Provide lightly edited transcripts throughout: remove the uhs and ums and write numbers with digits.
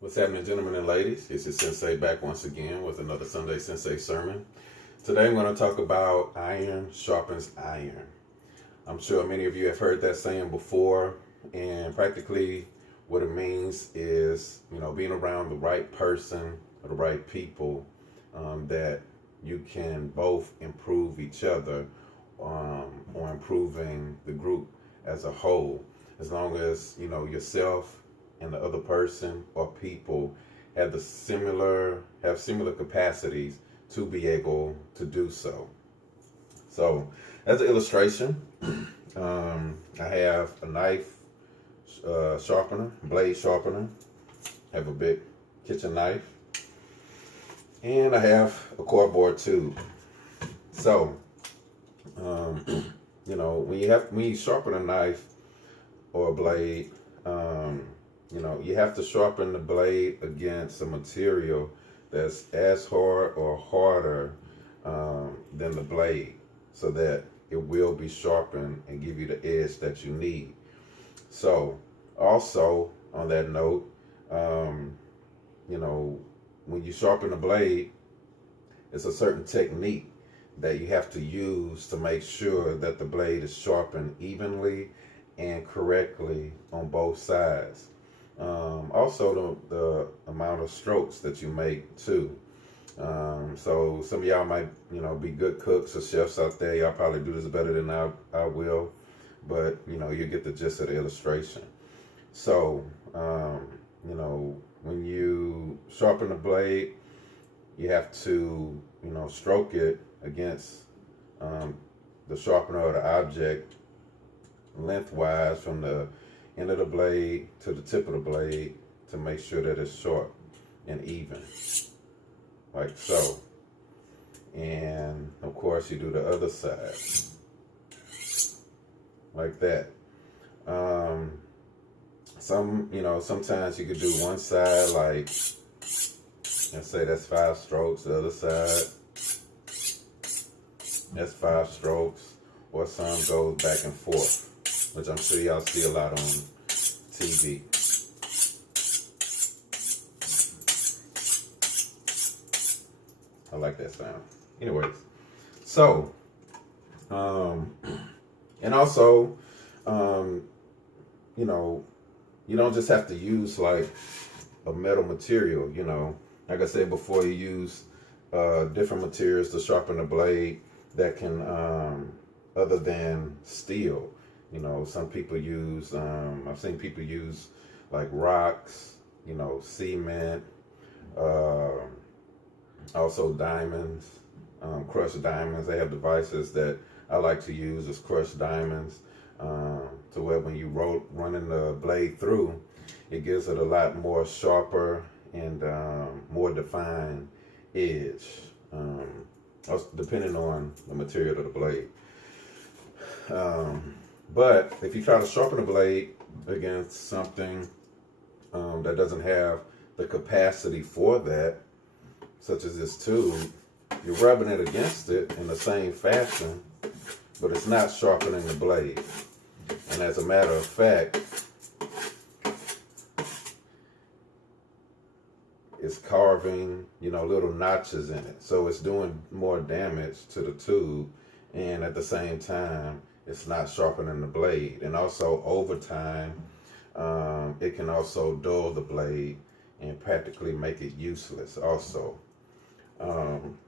What's happening, gentlemen and ladies? It's your Sensei back once again with another Sunday Sensei sermon. Today I'm going to talk about iron sharpens iron. I'm sure many of you have heard that saying before, and practically what it means is, being around the right person or the right people, that you can both improve each other or improving the group as a whole, as long as yourself and the other person or people have similar capacities to be able to do so. So, as an illustration, I have a knife sharpener, blade sharpener. I have a big kitchen knife, and I have a cardboard tube. So, when you sharpen a knife or a blade, you have to sharpen the blade against a material that's as hard or harder than the blade, so that it will be sharpened and give you the edge that you need. So, also on that note, when you sharpen a blade, it's a certain technique that you have to use to make sure that the blade is sharpened evenly and correctly on both sides. Also, the amount of strokes that you make too. So some of y'all might, be good cooks or chefs out there. Y'all probably do this better than I will, but you get the gist of the illustration. So, when you sharpen the blade, you have to, stroke it against the sharpener or the object lengthwise from the end of the blade to the tip of the blade to make sure that it's sharp and even, like so. And of course, you do the other side like that. Sometimes you could do one side, like, let's say that's 5 strokes. The other side, that's 5 strokes, or some goes back and forth, which I'm sure y'all see a lot on TV. I like that sound. Anyways, so, and also, you don't just have to use like a metal material, Like I said before, you use different materials to sharpen the blade that can, other than steel. Some people use, I've seen people use like rocks, cement, also diamonds, crushed diamonds. They have devices that I like to use as crushed diamonds, to where when you running the blade through, it gives it a lot more sharper and more defined edge, depending on the material of the blade. But if you try to sharpen a blade against something that doesn't have the capacity for that, such as this tube, you're rubbing it against it in the same fashion, but it's not sharpening the blade. And as a matter of fact, it's carving, little notches in it. So it's doing more damage to the tube, and at the same time, it's not sharpening the blade. And also, over time, it can also dull the blade and practically make it useless also. And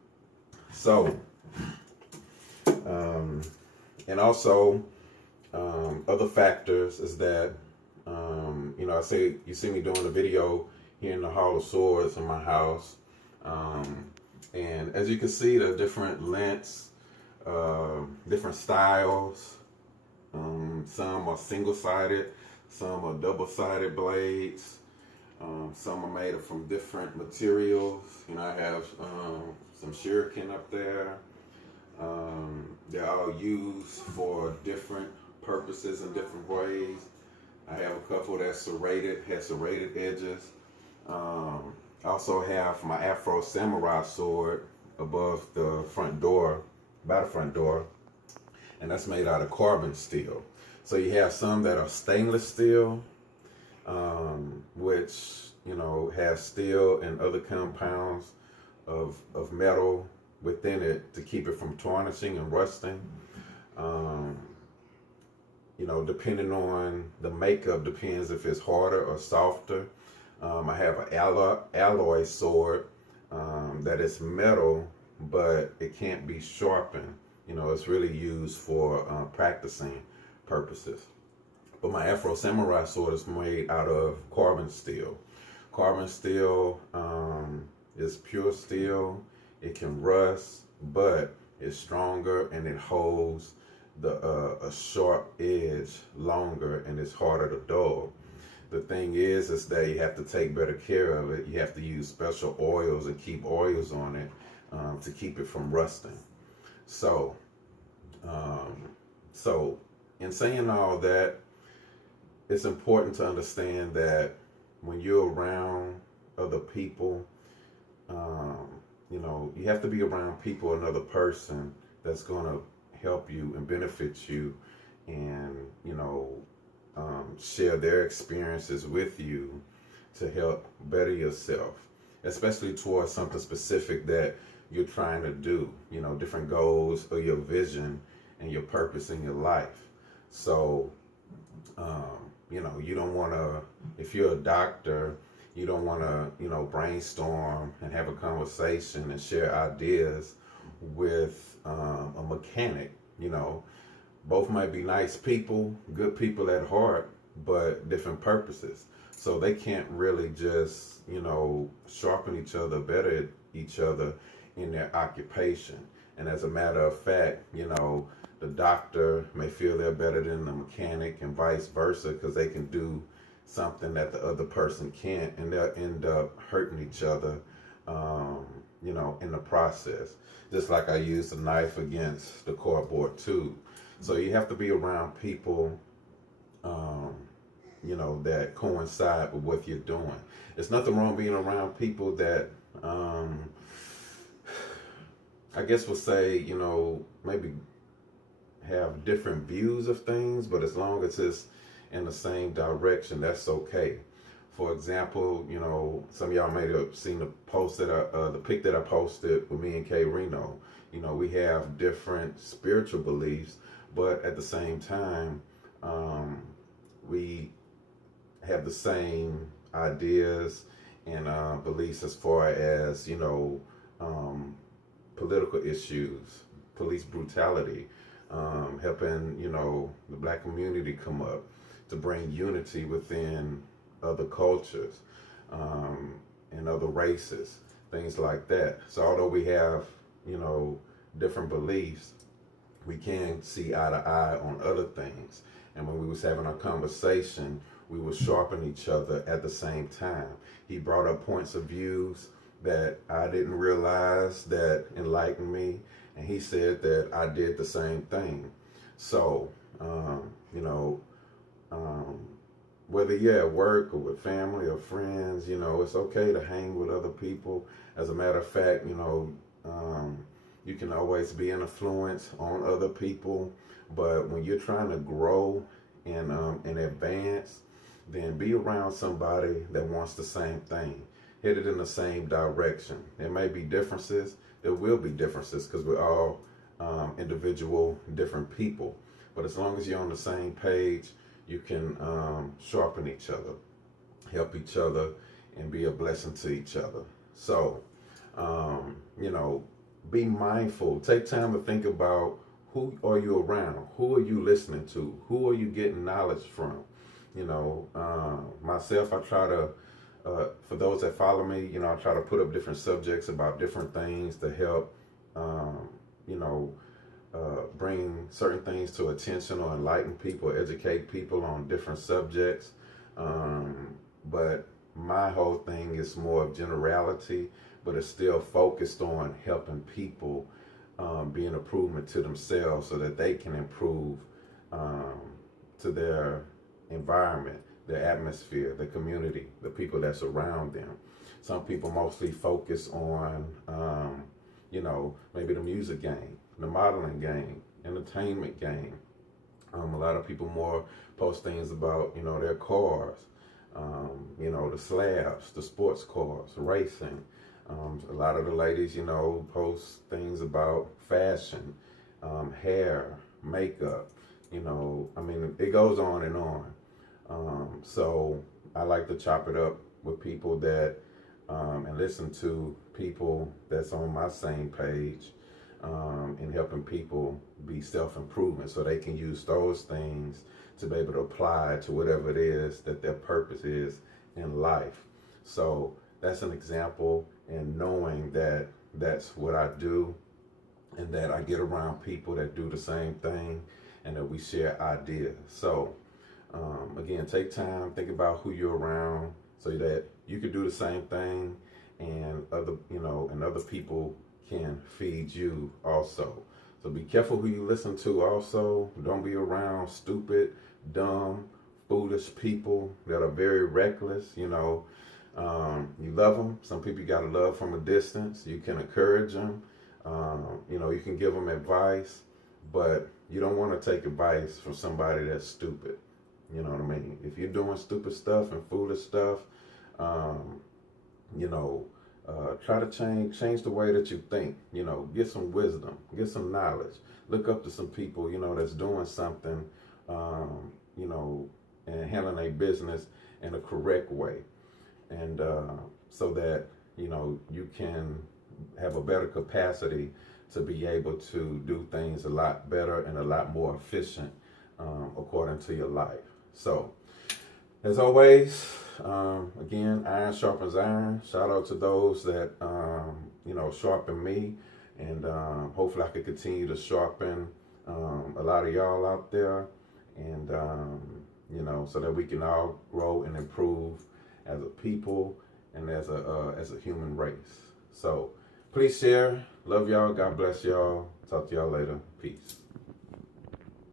also, other factors is that, I say you see me doing a video here in the Hall of Swords in my house. And as you can see, there are different lengths, different styles. Some are single-sided, some are double-sided blades. Some are made from different materials. I have some shuriken up there. They're all used for different purposes in different ways. I have a couple that's has serrated edges. I also have my Afro Samurai sword above the front door, by the front door, and that's made out of carbon steel. So you have some that are stainless steel, which has steel and other compounds of metal within it to keep it from tarnishing and rusting. Um, Depending on the makeup, depends if it's harder or softer. I have an alloy sword that is metal, but it can't be sharpened. It's really used for practicing purposes. But my Afro Samurai sword is made out of carbon steel. Carbon steel is pure steel. It can rust, but it's stronger and it holds a sharp edge longer, and it's harder to dull. The thing is that you have to take better care of it. You have to use special oils and keep oils on it to keep it from rusting. So, so in saying all that, it's important to understand that when you're around other people, you have to be around people, another person that's going to help you and benefit you, and share their experiences with you to help better yourself, especially towards something specific that you're trying to do, different goals or your vision and your purpose in your life. So you don't want to, if you're a doctor, you don't want to brainstorm and have a conversation and share ideas with a mechanic. Both might be nice people, good people at heart, but different purposes. So they can't really just sharpen each other, better each other in their occupation. And as a matter of fact, the doctor may feel they're better than the mechanic, and vice versa, because they can do something that the other person can't, and they'll end up hurting each other in the process. Just like I used a knife against the cardboard tube. So you have to be around people, that coincide with what you're doing. There's nothing wrong being around people that, I guess we'll say, maybe have different views of things, but as long as it's in the same direction, that's okay. For example, some of y'all may have seen the post that the pic that I posted with me and Kay Reno. We have different spiritual beliefs, but at the same time, we have the same ideas and beliefs as far as political issues, police brutality, helping the black community come up to bring unity within other cultures and other races, things like that. So although we have different beliefs, we can see eye to eye on other things. And when we was having our conversation, we were sharpening each other at the same time. He brought up points of views that I didn't realize that enlightened me, and he said that I did the same thing. So, whether you're at work or with family or friends, it's okay to hang with other people. As a matter of fact, you can always be an influence on other people, but when you're trying to grow and advance, then be around somebody that wants the same thing. Hit it in the same direction. There may be differences. There will be differences because we're all individual, different people. But as long as you're on the same page, you can sharpen each other, help each other, and be a blessing to each other. So, be mindful. Take time to think about who are you around? Who are you listening to? Who are you getting knowledge from? Myself, I try to, for those that follow me, I try to put up different subjects about different things to help, bring certain things to attention or enlighten people, educate people on different subjects. But my whole thing is more of generality, but it's still focused on helping people be an improvement to themselves so that they can improve to their environment, their atmosphere, the community, the people that's around them. Some people mostly focus on, maybe the music game, the modeling game, entertainment game. A lot of people more post things about, their cars. The slabs, the sports cars, racing. A lot of the ladies, post things about fashion, hair, makeup. It goes on and on. So I like to chop it up with people that and listen to people that's on my same page, and helping people be self-improvement so they can use those things to be able to apply to whatever it is that their purpose is in life. So that's an example, and knowing that that's what I do, and that I get around people that do the same thing, and that we share ideas. So again, take time, think about who you're around so that you can do the same thing, and other people can feed you also. So be careful who you listen to also. Don't be around stupid, dumb, foolish people that are very reckless. You love them. Some people you got to love from a distance. You can encourage them. You can give them advice, but you don't want to take advice from somebody that's stupid. You know what I mean? If you're doing stupid stuff and foolish stuff, try to change the way that you think. Get some wisdom, get some knowledge. Look up to some people, that's doing something, and handling a business in a correct way. And so that, you can have a better capacity to be able to do things a lot better and a lot more efficient, according to your life. So, as always, again, iron sharpens iron. Shout out to those that, sharpen me. And hopefully I can continue to sharpen a lot of y'all out there. And, so that we can all grow and improve as a people and as a human race. So, please share. Love y'all. God bless y'all. Talk to y'all later. Peace.